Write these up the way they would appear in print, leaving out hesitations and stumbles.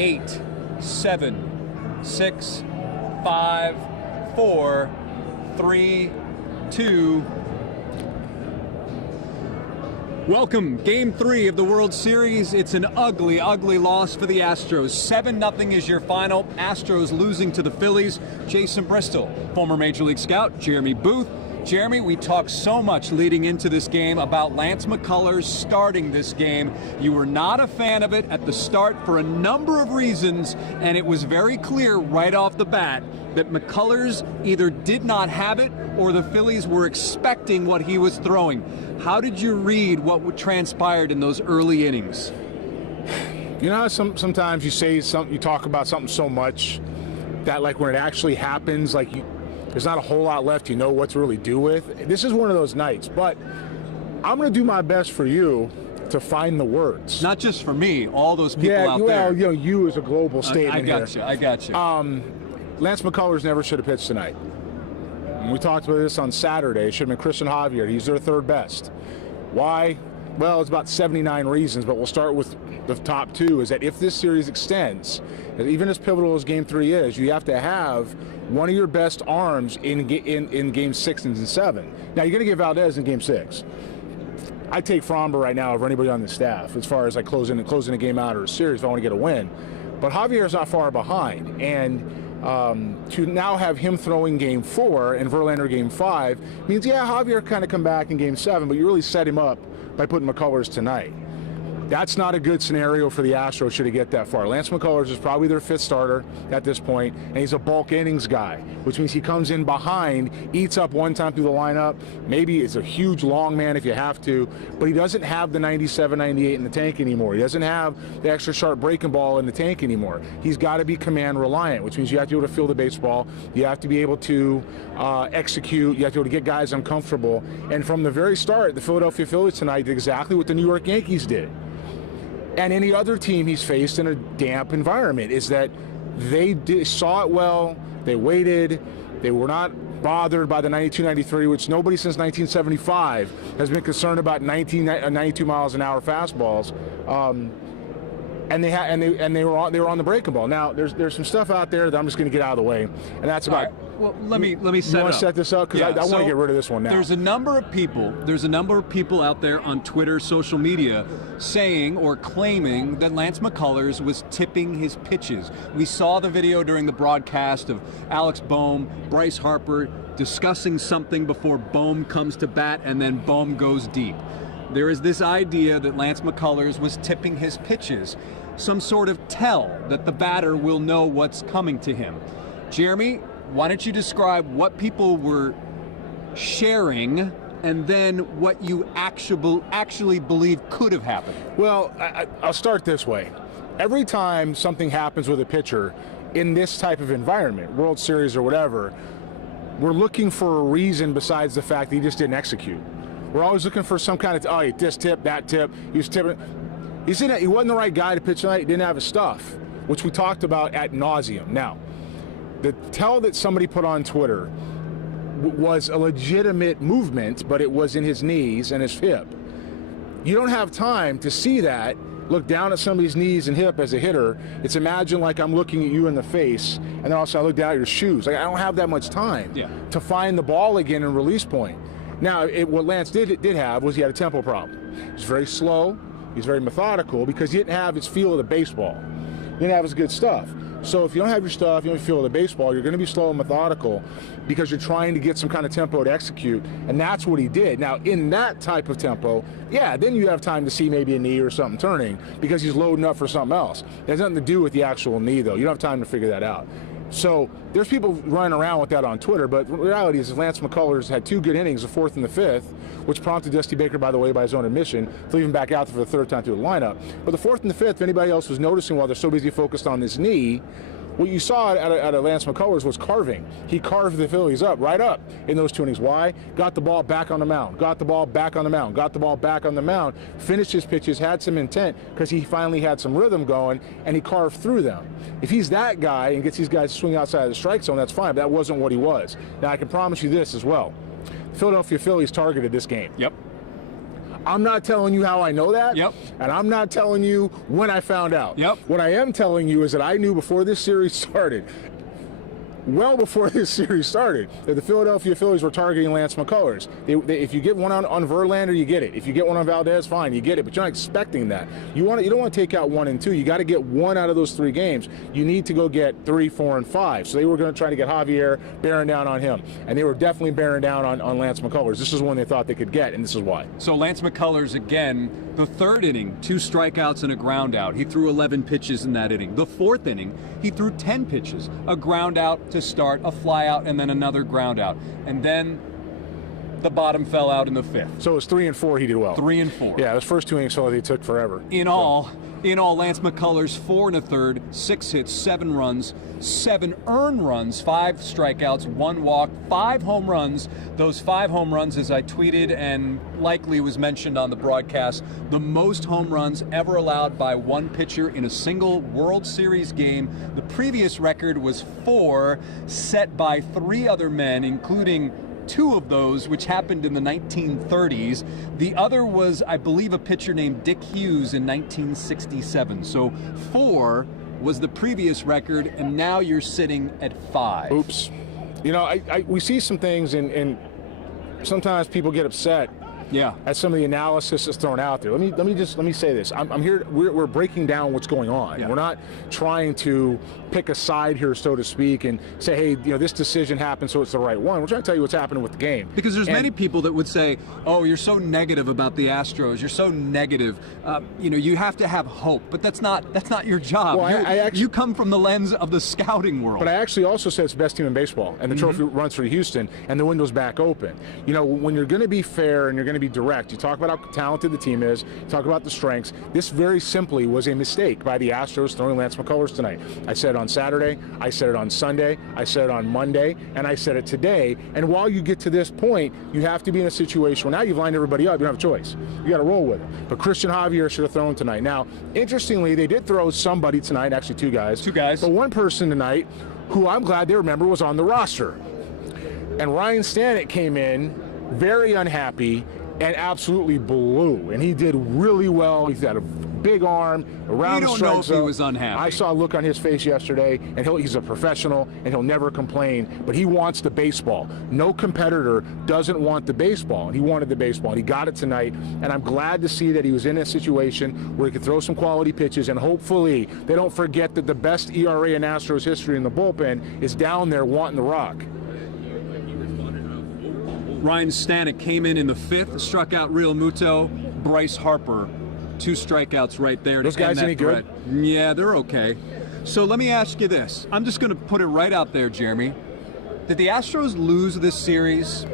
8, 7, 6, 5, 4, 3, 2. Welcome, Game 3 of the World Series. It's an ugly, ugly loss for the Astros. 7-0 is your final. Astros losing to the Phillies. Jason Bristol, former Major League scout, Jeremy Booth. Jeremy, we talked so much leading into this game about Lance McCullers starting this game. You were not a fan of it at the start for a number of reasons, and it was very clear right off the bat that McCullers either did not have it or the Phillies were expecting what he was throwing. How did you read what transpired in those early innings? You know, sometimes you say something, you talk about something so much that, like, when it actually happens, like, there's not a whole lot left you know what to really do with. This is one of those nights, but I'm going to do my best for you to find the words. Not just for me, all those people out there. Yeah, you as a global statement I got you. Lance McCullers never should have pitched tonight. And we talked about this on Saturday. It should have been Christian Javier. He's their third best. Why? Well, it's about 79 reasons, but we'll start with the top two, is that if this series extends, even as pivotal as Game 3 is, you have to have one of your best arms in Game 6 and 7. Now, you're going to get Valdez in Game 6. I take Fromber right now over anybody on the staff as far as like closing a game out or a series if I want to get a win. But Javier's not far behind, and to now have him throwing Game 4 and Verlander Game 5 means, yeah, Javier kind of come back in Game 7, but you really set him up by putting McCullers tonight. That's not a good scenario for the Astros should it get that far. Lance McCullers is probably their fifth starter at this point, and he's a bulk innings guy, which means he comes in behind, eats up one time through the lineup. Maybe it's a huge long man if you have to, but he doesn't have the 97, 98 in the tank anymore. He doesn't have the extra sharp breaking ball in the tank anymore. He's got to be command reliant, which means you have to be able to feel the baseball. You have to be able to execute. You have to be able to get guys uncomfortable. And from the very start, the Philadelphia Phillies tonight did exactly what the New York Yankees did. And any other team he's faced in a damp environment, is that they saw it well, they waited, they were not bothered by the 92-93, which nobody since 1975 has been concerned about 92 miles an hour fastballs. And they were on the breaking ball. Now there's some stuff out there that I'm just going to get out of the way, and that's about. Right. Well, let me set you want to set this up, because I want to get rid of this one now. There's a number of people out there on Twitter, social media, saying or claiming that Lance McCullers was tipping his pitches. We saw the video during the broadcast of Alex Bohm, Bryce Harper discussing something before Bohm comes to bat, and then Bohm goes deep. There is this idea that Lance McCullers was tipping his pitches, some sort of tell that the batter will know what's coming to him. Jeremy, why don't you describe what people were sharing and then what you actually believe could have happened? Well, I'll start this way. Every time something happens with a pitcher in this type of environment, World Series or whatever, we're looking for a reason besides the fact that he just didn't execute. We're always looking for some kind of, this tip, that tip. He was tipping. He wasn't the right guy to pitch tonight. He didn't have his stuff, which we talked about ad nauseum. Now, the tell that somebody put on Twitter was a legitimate movement, but it was in his knees and his hip. You don't have time to see that, look down at somebody's knees and hip as a hitter. It's imagine like I'm looking at you in the face, and then also I look down at your shoes. Like, I don't have that much time to find the ball again and release point. Now, what Lance did have was he had a tempo problem. He was very slow. He was very methodical because he didn't have his feel of the baseball. He didn't have his good stuff. So if you don't have your stuff, you don't feel the baseball, you're going to be slow and methodical because you're trying to get some kind of tempo to execute, and that's what he did. Now, in that type of tempo, then you have time to see maybe a knee or something turning because he's loading up for something else. It has nothing to do with the actual knee, though. You don't have time to figure that out. So there's people running around with that on Twitter, but the reality is Lance McCullers had two good innings, the fourth and the fifth, which prompted Dusty Baker, by the way, by his own admission, to leave him back out for the third time through the lineup. But the fourth and the fifth, if anybody else was noticing while they're so busy focused on this knee, what you saw out of Lance McCullers was carving. He carved the Phillies up, right up in those two innings. Why? Got the ball back on the mound, got the ball back on the mound, got the ball back on the mound, finished his pitches, had some intent because he finally had some rhythm going, and he carved through them. If he's that guy and gets these guys to swing outside of the strike zone, that's fine, but that wasn't what he was. Now, I can promise you this as well. The Philadelphia Phillies targeted this game. Yep. I'm not telling you how I know that, Yep. and I'm not telling you when I found out. Yep. What I am telling you is that I knew before this series started, well before this series started, that the Philadelphia Phillies were targeting Lance McCullers. If you get one on Verlander, you get it. If you get one on Valdez, fine, you get it. But you're not expecting that. You don't want to take out 1 and 2. You got to get 1 out of those 3 games. You need to go get 3, 4, and 5. So they were going to try to get Javier, bearing down on him, and they were definitely bearing down on Lance McCullers. This is one they thought they could get, and this is why. So Lance McCullers again, the 3rd inning, 2 strikeouts and a ground out. He threw 11 pitches in that inning. The 4th inning, he threw 10 pitches, a ground out to start, a fly out, and then another ground out. And then the bottom fell out in the 5th. So it was 3 and 4 he did well. 3 and 4. Yeah, those first 2 innings they took forever. In all, Lance McCullers 4 1/3, 6 hits, 7 runs, 7 earned runs, 5 strikeouts, 1 walk, 5 home runs. Those 5 home runs, as I tweeted and likely was mentioned on the broadcast, the most home runs ever allowed by one pitcher in a single World Series game. The previous record was 4, set by 3 other men, including 2 of those, which happened in the 1930s. The other was, I believe, a pitcher named Dick Hughes in 1967. So 4 was the previous record, and now you're sitting at 5. Oops. You know, we see some things, and sometimes people get upset at some of the analysis that's thrown out there. Let me say this. I'm here. We're breaking down what's going on. Yeah. We're not trying to pick a side here, so to speak, and say, hey, this decision happened, so it's the right one. We're trying to tell you what's happening with the game. Because there's many people that would say, oh, you're so negative about the Astros. You're so negative. You have to have hope, but that's not your job. Well, you come from the lens of the scouting world. But I actually also said it's the best team in baseball, and the trophy runs for Houston, and the window's back open. When you're going to be fair and you're going to be direct, you talk about how talented the team is, you talk about the strengths. This very simply was a mistake by the Astros throwing Lance McCullers tonight. I said it on Saturday, I said it on Sunday, I said it on Monday, and I said it today. And while you get to this point, you have to be in a situation where now you've lined everybody up. You don't have a choice. You got to roll with it. But Christian Javier should have thrown tonight. Now, interestingly, they did throw somebody tonight, actually 2 guys. 2 guys. But one person tonight who I'm glad they remember was on the roster. And Ryan Stanek came in very unhappy and absolutely blew. And he did really well. He's got a big arm, around the strike zone. We don't know if he was unhappy. I saw a look on his face yesterday, and he's a professional, and he'll never complain, but he wants the baseball. No competitor doesn't want the baseball, and he wanted the baseball, and he got it tonight, and I'm glad to see that he was in a situation where he could throw some quality pitches, and hopefully they don't forget that the best ERA in Astros history in the bullpen is down there wanting the rock. Ryan Stanek came in the 5th, struck out Real Muto, Bryce Harper. 2 strikeouts right there. Those guys any good? Yeah, they're okay. So let me ask you this. I'm just going to put it right out there, Jeremy. Did the Astros lose this series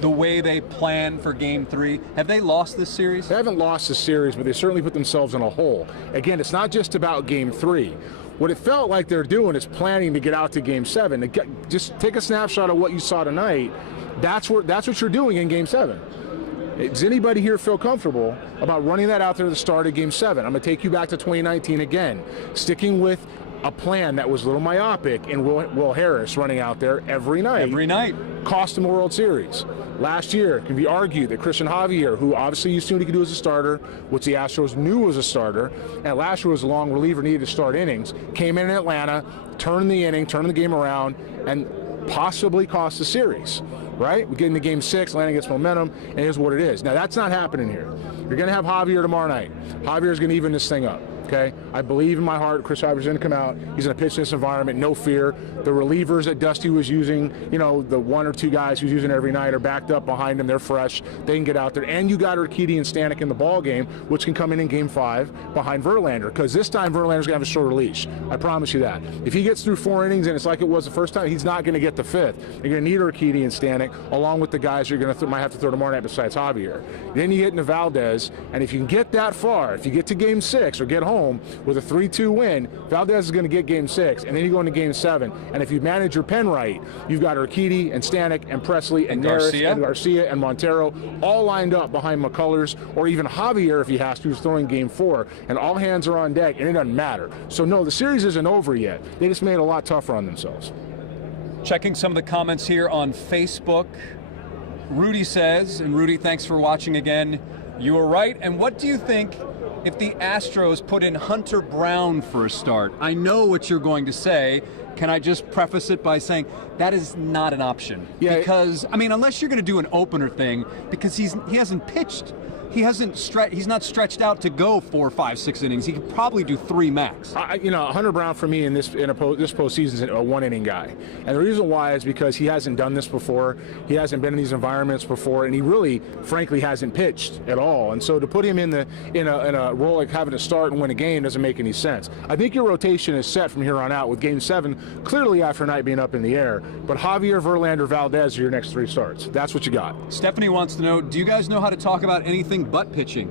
the way they planned for Game 3? Have they lost this series? They haven't lost the series, but they certainly put themselves in a hole. Again, it's not just about Game 3. What it felt like they're doing is planning to get out to Game 7. Just take a snapshot of what you saw tonight. That's what you're doing in Game 7. Does anybody here feel comfortable about running that out there at the start of Game 7? I'm going to take you back to 2019 again, sticking with a plan that was a little myopic and Will Harris running out there every night. Every night. Cost him a World Series. Last year, it can be argued that Christian Javier, who obviously you assumed he could do as a starter, which the Astros knew was a starter, and last year was a long reliever, needed to start innings, came in Atlanta, turned the game around, and possibly cost the series. Right? We get into Game 6, Atlanta gets momentum, and here's what it is. Now, that's not happening here. You're going to have Javier tomorrow night. Javier's going to even this thing up. Okay, I believe in my heart Chris Javier's going to come out. He's going to pitch in this environment, no fear. The relievers that Dusty was using, the 1 or 2 guys who's using every night are backed up behind him. They're fresh. They can get out there. And you got Urquidy and Stanek in the ball game, which can come in Game 5 behind Verlander, because this time Verlander's going to have a shorter leash. I promise you that. If he gets through 4 innings and it's like it was the first time, he's not going to get the 5th. You're going to need Urquidy and Stanek along with the guys you're going to might have to throw tomorrow night besides Javier. Then you get into Valdez, and if you can get that far, if you get to Game 6 or get home with a 3-2 win, Valdez is going to get Game 6, and then you go into Game 7. And if you manage your pen right, you've got Urquidy and Stanek and Presley and Garcia and Montero all lined up behind McCullers, or even Javier if he has to, who's throwing Game 4, and all hands are on deck, and it doesn't matter. So no, the series isn't over yet. They just made it a lot tougher on themselves. Checking some of the comments here on Facebook. Rudy says, and Rudy, thanks for watching again. You were right. And what do you think if the Astros put in Hunter Brown for a start? I know what you're going to say. Can I just preface it by saying that is not an option? Yeah. Because, I mean, unless you're going to do an opener thing, because he hasn't pitched. He's not stretched out to go 4, 5, 6 innings. He could probably do 3 max. Hunter Brown for me this postseason is a one-inning guy, and the reason why is because he hasn't done this before. He hasn't been in these environments before, and he really, frankly, hasn't pitched at all. And so to put him in a role like having to start and win a game doesn't make any sense. I think your rotation is set from here on out with Game 7 clearly after night being up in the air. But Javier, Verlander, Valdez are your next 3 starts. That's what you got. Stephanie wants to know: do you guys know how to talk about anything but pitching?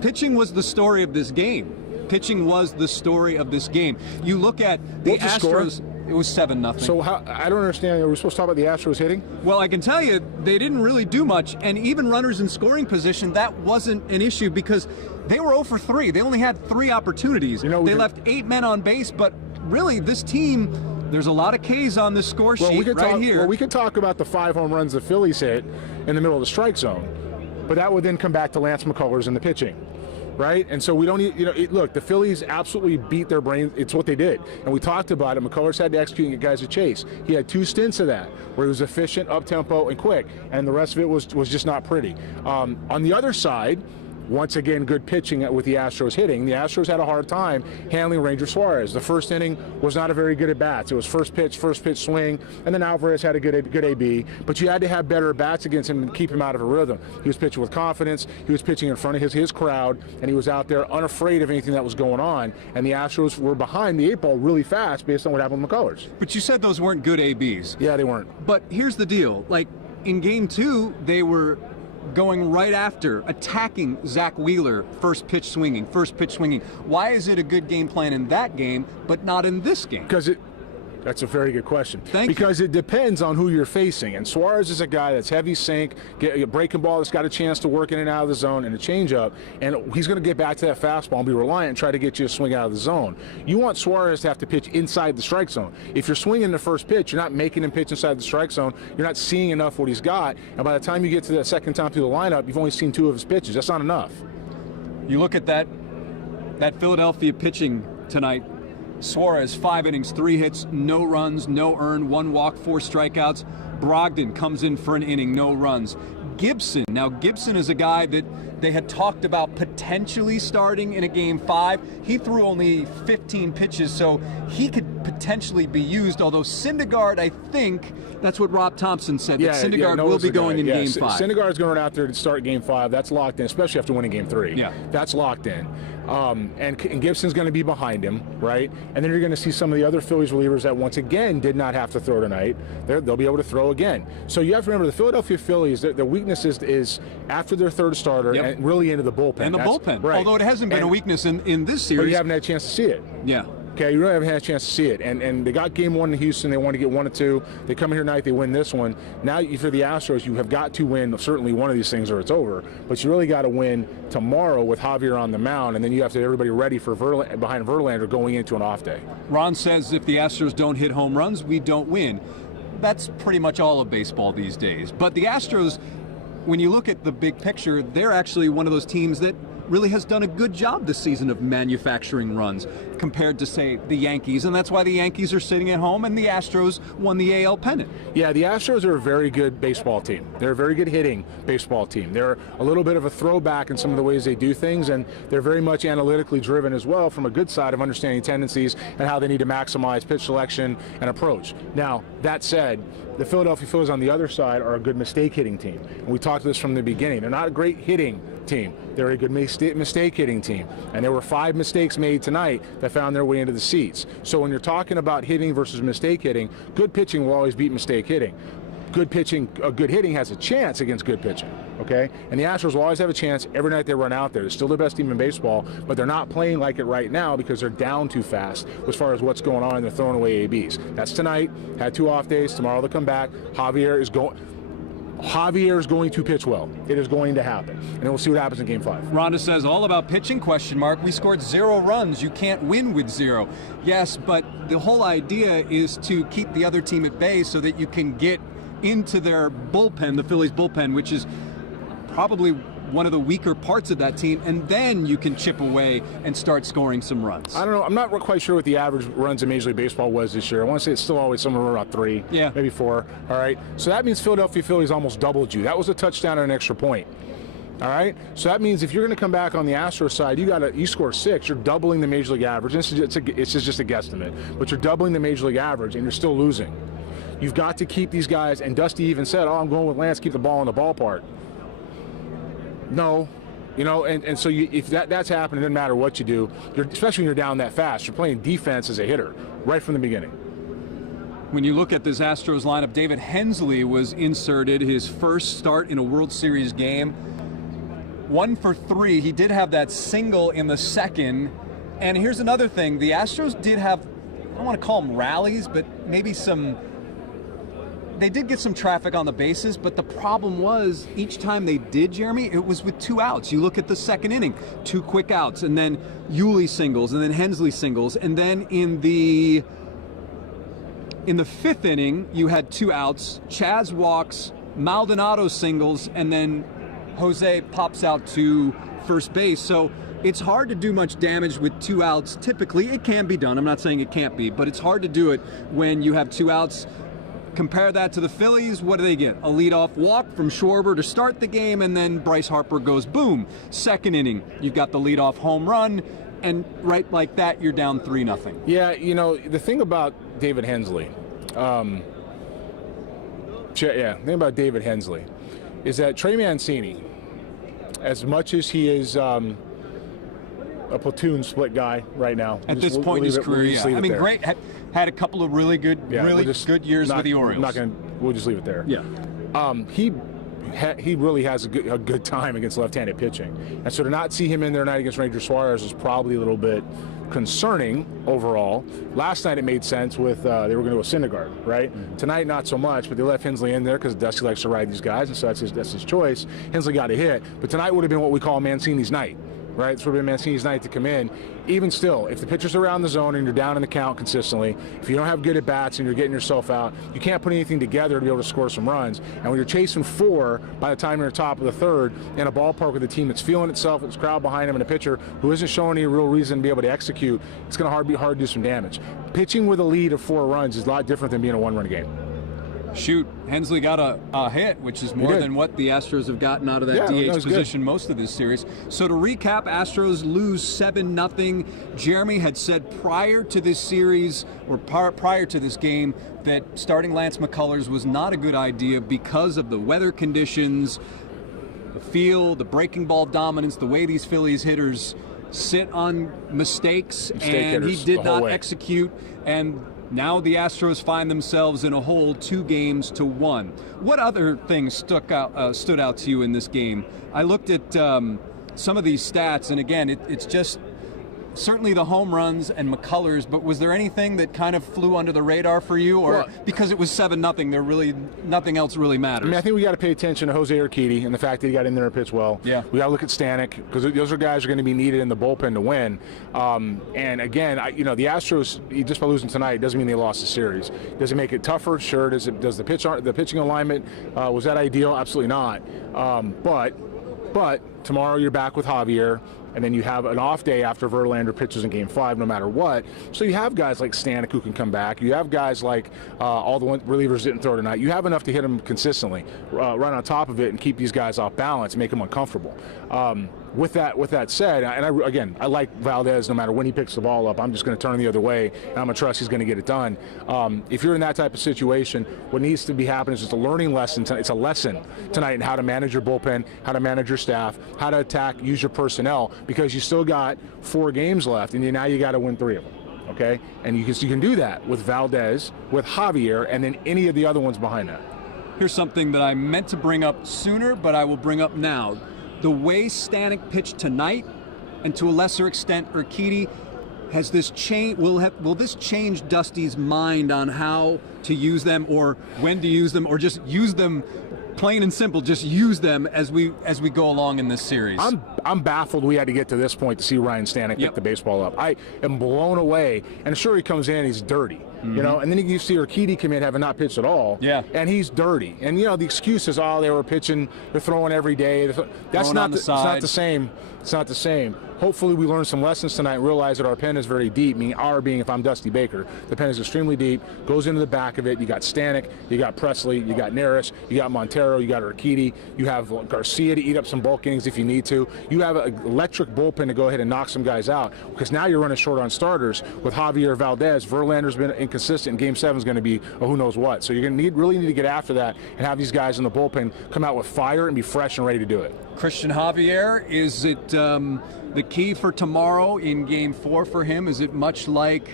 Pitching was the story of this game. Pitching was the story of this game. You look at the Astros. It was 7-0. So I don't understand. Are we supposed to talk about the Astros hitting? Well, I can tell you they didn't really do much, and even runners in scoring position, that wasn't an issue because they were 0 for 3. They only had 3 opportunities. They left 8 men on base, but really this team, there's a lot of Ks on this score sheet here. Well, we could talk about the 5 home runs the Phillies hit in the middle of the strike zone, but that would then come back to Lance McCullers in the pitching, right? And so we don't need, look, the Phillies absolutely beat their brains. It's what they did. And we talked about it. McCullers had to execute and get guys to chase. He had 2 stints of that where he was efficient, up-tempo, and quick, and the rest of it was just not pretty. On the other side, once again, good pitching with the Astros hitting. The Astros had a hard time handling Ranger Suarez. The first inning was not a very good at-bats. It was first pitch swing, and then Alvarez had a good AB. But you had to have better at-bats against him and keep him out of a rhythm. He was pitching with confidence. He was pitching in front of his crowd, and he was out there unafraid of anything that was going on. And the Astros were behind the 8 ball really fast based on what happened with McCullers. But you said those weren't good ABs. Yeah, they weren't. But here's the deal. Like, in Game 2, they were going right after, attacking Zach Wheeler, first pitch swinging. Why is it a good game plan in that game, but not in this game? That's a very good question. Because it depends on who you're facing. And Suarez is a guy that's heavy sink, a breaking ball that's got a chance to work in and out of the zone and a changeup. And he's going to get back to that fastball and be reliant and try to get you to swing out of the zone. You want Suarez to have to pitch inside the strike zone. If you're swinging the first pitch, you're not making him pitch inside the strike zone. You're not seeing enough what he's got. And by the time you get to the second time through the lineup, you've only seen 2 of his pitches. That's not enough. You look at that Philadelphia pitching tonight. Suarez, 5 innings, 3 hits, no runs, no earned, 1 walk, 4 strikeouts. Brogdon comes in for an inning, no runs. Gibson is a guy that they had talked about potentially starting in a Game 5. He threw only 15 pitches, so he could potentially be used, although Syndergaard, I think, that's what Rob Thompson said, that Syndergaard will be going in Game 5. Syndergaard's going out there to start Game 5. That's locked in, especially after winning Game 3. Yeah. That's locked in. And Gibson's going to be behind him, right? And then you're going to see some of the other Phillies relievers that once again did not have to throw tonight. They'll be able to throw again. So you have to remember the Philadelphia Phillies, their weakness is after their 3rd starter and really into the bullpen. And the bullpen. Right. Although it hasn't been a weakness in this series. But you haven't had a chance to see it. Yeah. Okay, you really haven't had a chance to see it. And they got Game 1 in Houston. They want to get 1 or 2. They come in here tonight, they win this one. Now, for the Astros, you have got to win certainly one of these things or it's over. But you really got to win tomorrow with Javier on the mound, and then you have to have everybody ready for behind Verlander going into an off day. Ron says if the Astros don't hit home runs, we don't win. That's pretty much all of baseball these days. But the Astros, when you look at the big picture, they're actually one of those teams that really has done a good job this season of manufacturing runs compared to, say, the Yankees, and that's why the Yankees are sitting at home and the Astros won the AL pennant. Yeah, the Astros are a very good baseball team. They're a very good hitting baseball team. They're a little bit of a throwback in some of the ways they do things, and they're very much analytically driven as well from a good side of understanding tendencies and how they need to maximize pitch selection and approach. Now, that said, the Philadelphia Phillies on the other side are a good mistake-hitting team. And we talked this from the beginning. They're not a great hitting team. They're a good mistake-hitting team. And there were 5 mistakes made tonight that found their way into the seats. So when you're talking about hitting versus mistake-hitting, good pitching will always beat mistake-hitting. Good hitting has a chance against good pitching, okay? And the Astros will always have a chance every night they run out there. They're still the best team in baseball, but they're not playing like it right now because they're down too fast as far as what's going on and they're throwing away ABs. That's tonight. Had 2 off days. Tomorrow they'll come back. Javier is going to pitch well. It is going to happen. And then we'll see what happens in Game 5. Rhonda says, all about pitching, ? We scored 0 runs. You can't win with 0. Yes, but the whole idea is to keep the other team at bay so that you can get into their bullpen, the Phillies bullpen, which is probably one of the weaker parts of that team, and then you can chip away and start scoring some runs. I don't know. I'm not quite sure what the average runs in Major League Baseball was this year. I want to say it's still always somewhere around 3, maybe 4. All right. So that means Philadelphia Phillies almost doubled you. That was a touchdown and an extra point. All right. So that means if you're going to come back on the Astros side, you score 6. You're doubling the Major League average. It's just a guesstimate, but you're doubling the Major League average, and you're still losing. You've got to keep these guys. And Dusty even said, "Oh, I'm going with Lance. Keep the ball in the ballpark." No. And so if that's happening, it doesn't matter what you do, especially when you're down that fast. You're playing defense as a hitter right from the beginning. When you look at this Astros lineup, David Hensley was inserted, his first start in a World Series game. 1 for 3. He did have that single in the second. And here's another thing. The Astros did have, I don't want to call them rallies, but maybe they did get some traffic on the bases, but the problem was each time they did, Jeremy, it was with 2 outs. You look at the second inning, 2 quick outs, and then Yuli singles, and then Hensley singles, and then in the 5th inning, you had 2 outs, Chaz walks, Maldonado singles, and then Jose pops out to first base. So it's hard to do much damage with 2 outs. Typically, it can be done. I'm not saying it can't be, but it's hard to do it when you have 2 outs. Compare that to the Phillies. What do they get? A leadoff walk from Schwarber to start the game, and then Bryce Harper goes boom. Second inning, you've got the leadoff home run, and right like that, you're down 3-0. Yeah, the thing about David Hensley, the thing about David Hensley is that Trey Mancini, as much as he is a platoon split guy right now. At this point in his career, I mean, great. Had a couple of really good, good years with the Orioles. We'll just leave it there. Yeah. He really has a good time against left-handed pitching, and so to not see him in there tonight against Ranger Suarez is probably a little bit concerning overall. Last night it made sense with they were going to go Syndergaard, right? Mm-hmm. Tonight not so much, but they left Hensley in there because Dusty likes to ride these guys, and so that's his choice. Hensley got a hit, but tonight would have been what we call Mancini's night. Right, it's would have been Mancini's night to come in. Even still, if the pitcher's around the zone and you're down in the count consistently, if you don't have good at bats and you're getting yourself out, you can't put anything together to be able to score some runs. And when you're chasing 4 by the time you're top of the 3rd in a ballpark with a team that's feeling itself, with its crowd behind him, and a pitcher who isn't showing any real reason to be able to execute, it's going to be hard to do some damage. Pitching with a lead of 4 runs is a lot different than being a 1-run game. Shoot, Hensley got a hit, which is more than what the Astros have gotten out of that DH position most of this series. So to recap, Astros lose 7-0. Jeremy had said prior to this series, or prior to this game, that starting Lance McCullers was not a good idea because of the weather conditions, the feel, the breaking ball dominance, the way these Phillies hitters sit on mistakes, and he did not execute. And now the Astros find themselves in a hole 2-1. What other things stood out to you in this game? I looked at some of these stats, and again, it's just certainly the home runs and McCullers, but was there anything that kind of flew under the radar for you, or because it was 7-0, there really nothing else really matters? I mean, I think we got to pay attention to Jose Urquidy and the fact that he got in there and pitched well. Yeah. We got to look at Stanek because those are guys who are going to be needed in the bullpen to win. And again, the Astros, just by losing tonight, doesn't mean they lost the series. Does it make it tougher? Sure. Does the pitching alignment was that ideal? Absolutely not. But tomorrow you're back with Javier, and then you have an off day after Verlander pitches in Game 5, no matter what. So you have guys like Stanek who can come back. You have guys like all the relievers didn't throw tonight. You have enough to hit them consistently, run on top of it, and keep these guys off balance, make them uncomfortable. With that said, and I like Valdez no matter when he picks the ball up. I'm just going to turn the other way, and I'm going to trust he's going to get it done. If you're in that type of situation, what needs to be happening is just a learning lesson. It's a lesson tonight in how to manage your bullpen, how to manage your staff, how to attack, use your personnel, because you still got 4 games left, and now you got to win 3 of them. Okay, and you can do that with Valdez, with Javier, and then any of the other ones behind that. Here's something that I meant to bring up sooner, but I will bring up now. The way Stanek pitched tonight, and to a lesser extent Urquidy, has this change? Will this change Dusty's mind on how to use them, or when to use them, or just use them, plain and simple? Just use them as we go along in this series. I'm baffled we had to get to this point to see Ryan Stanek pick the baseball up. I am blown away. And sure, he comes in, he's dirty. You know, and then you see Urquidy come in having not pitched at all, and he's dirty. And, you know, the excuse is, oh, they were pitching, they're throwing every day. That's not the, it's not the same. It's not the same. Hopefully we learn some lessons tonight and realize that our pen is very deep, meaning our being if I'm Dusty Baker. The pen is extremely deep, goes into the back of it. You got Stanek, you got Presley, you got Neris, you got Montero, you got Urquidy, you have Garcia to eat up some bulk innings if you need to. You have an electric bullpen to go ahead and knock some guys out, because now you're running short on starters with Javier Valdez. Verlander's been inconsistent. Game 7 is going to be who knows what. So you're going to really need to get after that and have these guys in the bullpen come out with fire and be fresh and ready to do it. Christian Javier, is it the key for tomorrow in Game 4 for him? Is it much like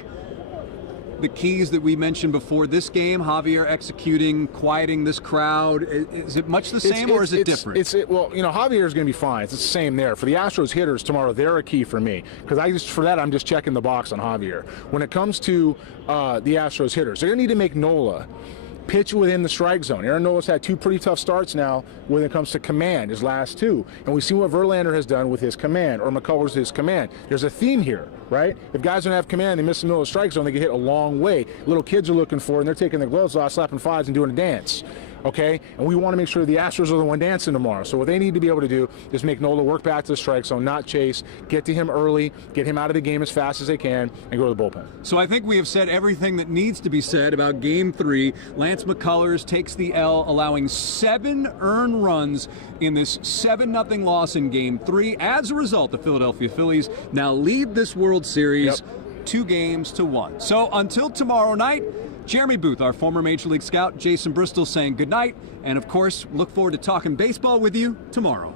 the keys that we mentioned before this game, Javier executing, quieting this crowd? Is it much the same, or is it different? Well, you know, Javier is going to be fine. It's the same there. For the Astros hitters tomorrow, they're a key for me, because I'm just checking the box on Javier. When it comes to the Astros hitters, they're going to need to make Nola pitch within the strike zone. Aaron Nola's had 2 pretty tough starts now when it comes to command, his last 2. And we've seen what Verlander has done with his command, or McCullers his command. There's a theme here, right? If guys don't have command, they miss the middle of the strike zone, they get hit a long way. Little kids are looking for it, and they're taking their gloves off, slapping 5s and doing a dance. Okay, and we want to make sure the Astros are the one dancing tomorrow. So what they need to be able to do is make Nola work back to the strike zone, not chase, get to him early, get him out of the game as fast as they can, and go to the bullpen. So I think we have said everything that needs to be said about Game 3. Lance McCullers takes the L, allowing 7 earned runs in this 7-0 loss in Game 3. As a result, the Philadelphia Phillies now lead this World Series 2-1. So until tomorrow night, Jeremy Booth, our former Major League scout, Jason Bristol saying goodnight, and of course, look forward to talking baseball with you tomorrow.